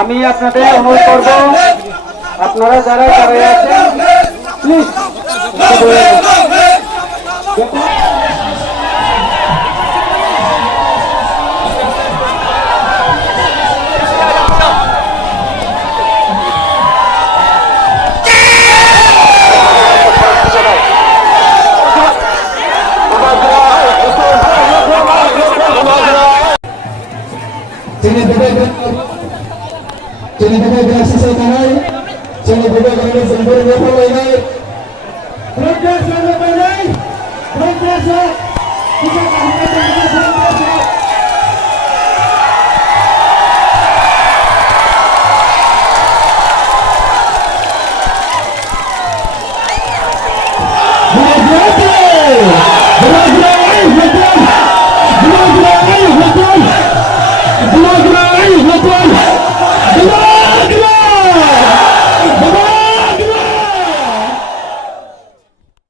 আমি আপনাদের অনুরোধ করবো আপনারা যারা দাঁড়িয়ে আছেন please Jangan pakai gerasi saya tanai, jangan pakai gerasi sembur berapa lagi. Progres berapa lagi? Progres lah. Kita akan progres. Betul.